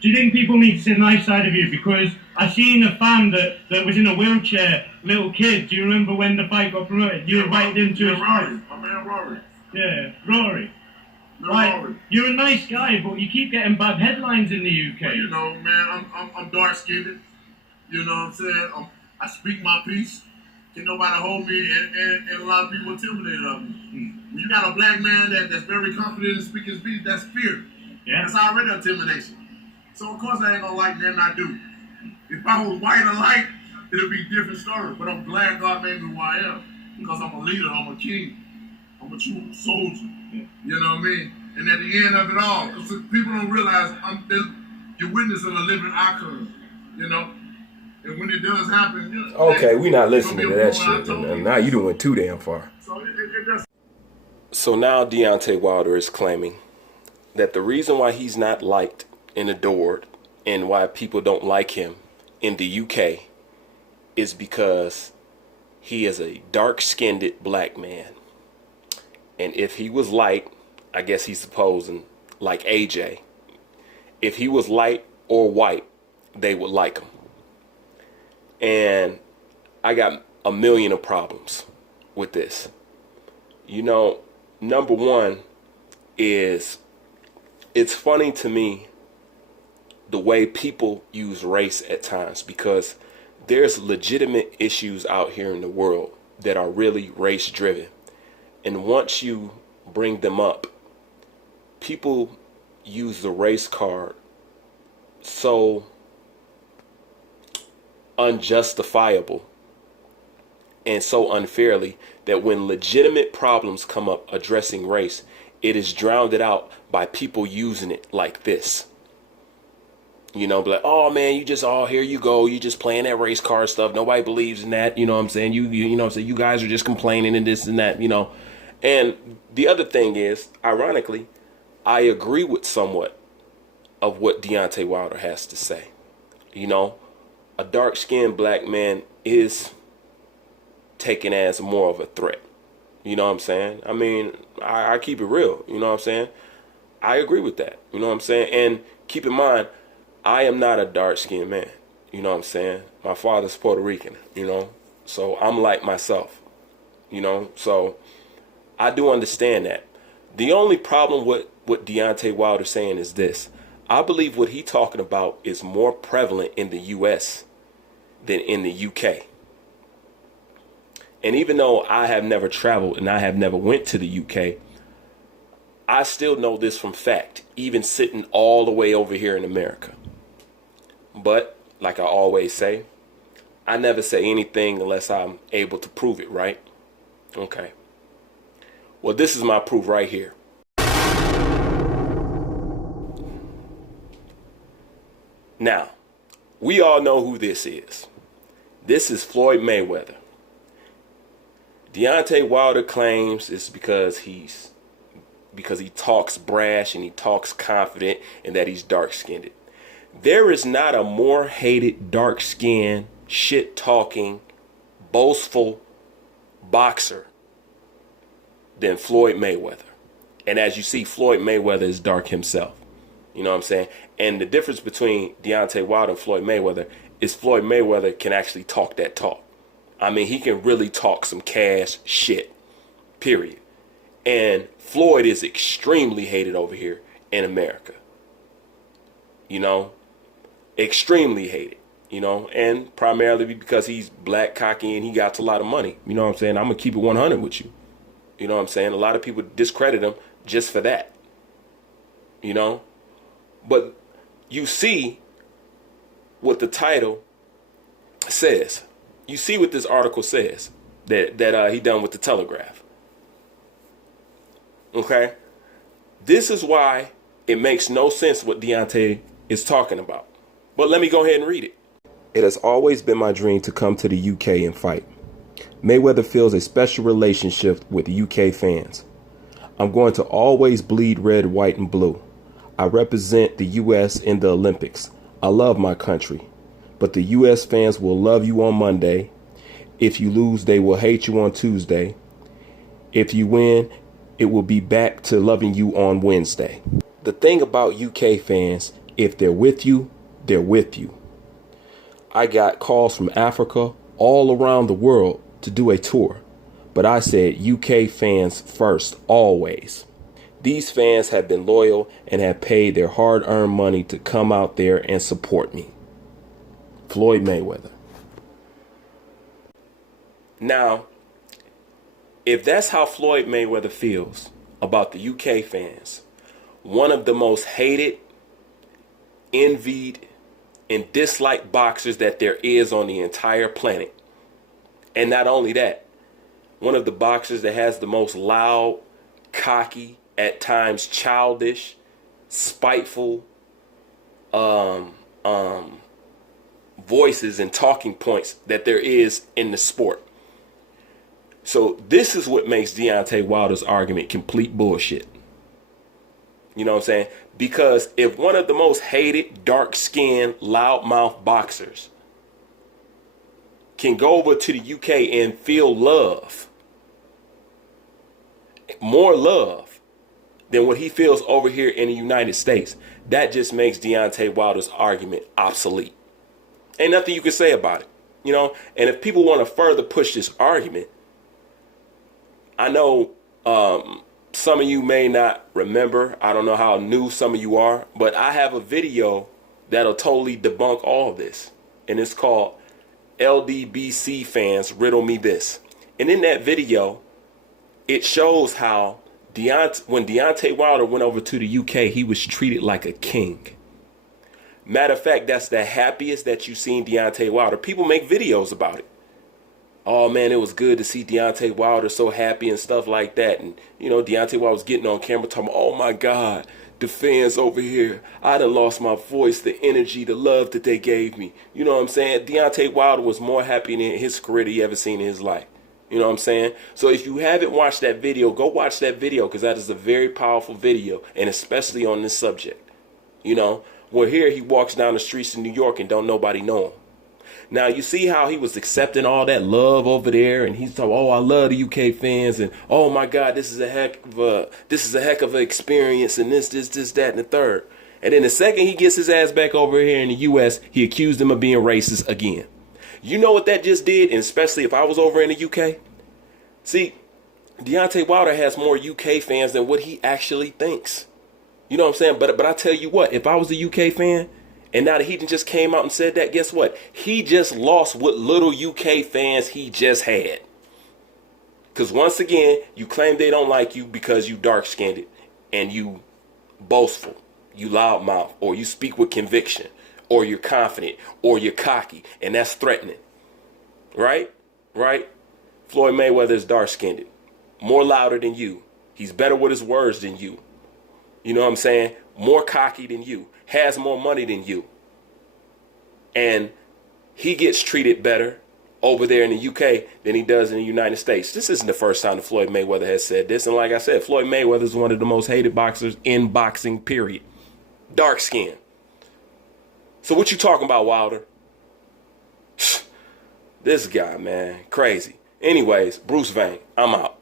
Do you think people need to see the nice side of you? Because I seen a fan that was in a wheelchair, little kid. Do you remember when the fight got promoted? You invited him to his Rory, my man Rory. Yeah, Rory. Right, you're a nice guy, but you keep getting bad headlines in the UK. Well, you know, man, I'm dark skinned. You know what I'm saying? I speak my piece. Can nobody hold me, and a lot of people intimidated of me. When you got a black man that's very confident in speaking his piece, that's fear. Yeah. That's already intimidation. So of course I ain't gonna like nothing I do. If I was white or light, it'll be a different story. But I'm glad God made me who I am, because I'm a leader, I'm a king, I'm a true soldier. You know what I mean? And at the end of it all, because people don't realize you're witnessing a living icon, you know? And when it does happen, you know, okay, we not listening to that shit. And now you doing too damn far. So now Deontay Wilder is claiming that the reason why he's not liked and adored and why people don't like him in the UK is because he is a dark-skinned black man. And if he was light, I guess he's supposing like AJ, if he was light or white, they would like him. And I got a million of problems with this. You know, number one is it's funny to me the way people use race at times, because there's legitimate issues out here in the world that are really race driven. And once you bring them up, people use the race card so unjustifiable and so unfairly that when legitimate problems come up addressing race, it is drowned out by people using it like this. You know, like, oh man, you just, oh, here you go, you just playing that race card stuff, nobody believes in that, you know what I'm saying, you know what I'm saying, you guys are just complaining and this and that, you know. And the other thing is, ironically, I agree with somewhat of what Deontay Wilder has to say. You know, a dark-skinned black man is taken as more of a threat. You know what I'm saying? I mean, I keep it real. You know what I'm saying? I agree with that. You know what I'm saying? And keep in mind, I am not a dark-skinned man. You know what I'm saying? My father's Puerto Rican, you know? So I'm like myself, you know? So I do understand that. The only problem with what Deontay Wilder saying is this. I believe what he's talking about is more prevalent in the U.S. than in the UK. And even though I have never traveled and I have never went to the UK, I still know this from fact, even sitting all the way over here in America. But like I always say, I never say anything unless I'm able to prove it, right? Okay. Well, this is my proof right here. Now, we all know who this is. This is Floyd Mayweather. Deontay Wilder claims it's because he talks brash and he talks confident and that he's dark-skinned. There is not a more hated, dark-skinned, shit-talking, boastful boxer than Floyd Mayweather. And as you see, Floyd Mayweather is dark himself. You know what I'm saying? And the difference between Deontay Wilder and Floyd Mayweather is Floyd Mayweather can actually talk that talk. I mean, he can really talk some cash shit, period. And Floyd is extremely hated over here in America. You know, extremely hated, you know, and primarily because he's black, cocky, and he got a lot of money. You know what I'm saying? I'm going to keep it 100 with you. You know what I'm saying? A lot of people discredit him just for that, you know. But you see what the title says. You see what this article says that he done with the Telegraph. Okay? This is why it makes no sense what Deontay is talking about. But let me go ahead and read it. It has always been my dream to come to the UK and fight. Mayweather feels a special relationship with UK fans. I'm going to always bleed red, white, and blue. I represent the US in the Olympics. I love my country. But the US fans will love you on Monday. If you lose, they will hate you on Tuesday. If you win, it will be back to loving you on Wednesday. The thing about UK fans If they're with you, they're with you. I got calls from Africa, all around the world, to do a tour. But I said UK fans first, always. These fans have been loyal and have paid their hard-earned money to come out there and support me. Floyd Mayweather. Now, if that's how Floyd Mayweather feels about the UK fans, one of the most hated, envied, and disliked boxers that there is on the entire planet. And not only that, one of the boxers that has the most loud, cocky, at times childish, spiteful voices and talking points that there is in the sport. So this is what makes Deontay Wilder's argument complete bullshit. You know what I'm saying? Because if one of the most hated, dark-skinned, loudmouth boxers can go over to the UK and feel love, more love than what he feels over here in the United States, that just makes Deontay Wilder's argument obsolete. Ain't nothing you can say about it, you know? And if people want to further push this argument, I know some of you may not remember. I don't know how new some of you are, but I have a video that'll totally debunk all of this. And it's called LDBC Fans Riddle Me This. And in that video, it shows how when Deontay Wilder went over to the UK, he was treated like a king. Matter of fact, that's the happiest that you've seen Deontay Wilder. People make videos about it. Oh, man, it was good to see Deontay Wilder so happy and stuff like that. And, you know, Deontay Wilder was getting on camera talking, oh, my God, the fans over here, I done lost my voice, the energy, the love that they gave me. You know what I'm saying? Deontay Wilder was more happy in his career than he ever seen in his life. You know what I'm saying? So if you haven't watched that video, go watch that video, because that is a very powerful video, and especially on this subject. You know, well, here he walks down the streets in New York and don't nobody know him. Now, you see how he was accepting all that love over there, and he's talking, oh, I love the UK fans, and oh my God, this is a heck of an experience, and this, that, and the third. And then the second he gets his ass back over here in the US, he accused him of being racist again. You know what that just did, and especially if I was over in the UK? See, Deontay Wilder has more UK fans than what he actually thinks. You know what I'm saying? But I tell you what, if I was a UK fan, and now that he just came out and said that, guess what? He just lost what little UK fans he just had. Because once again, you claim they don't like you because you dark-skinned and you boastful, you loudmouth, or you speak with conviction, or you're confident, or you're cocky, and that's threatening. Right? Right? Floyd Mayweather is dark-skinned, more louder than you. He's better with his words than you. You know what I'm saying? More cocky than you. Has more money than you. And he gets treated better over there in the UK than he does in the United States. This isn't the first time that Floyd Mayweather has said this. And like I said, Floyd Mayweather is one of the most hated boxers in boxing, period. Dark skin. So what you talking about, Wilder? This guy, man, crazy. Anyways, Bruce Vane, I'm out.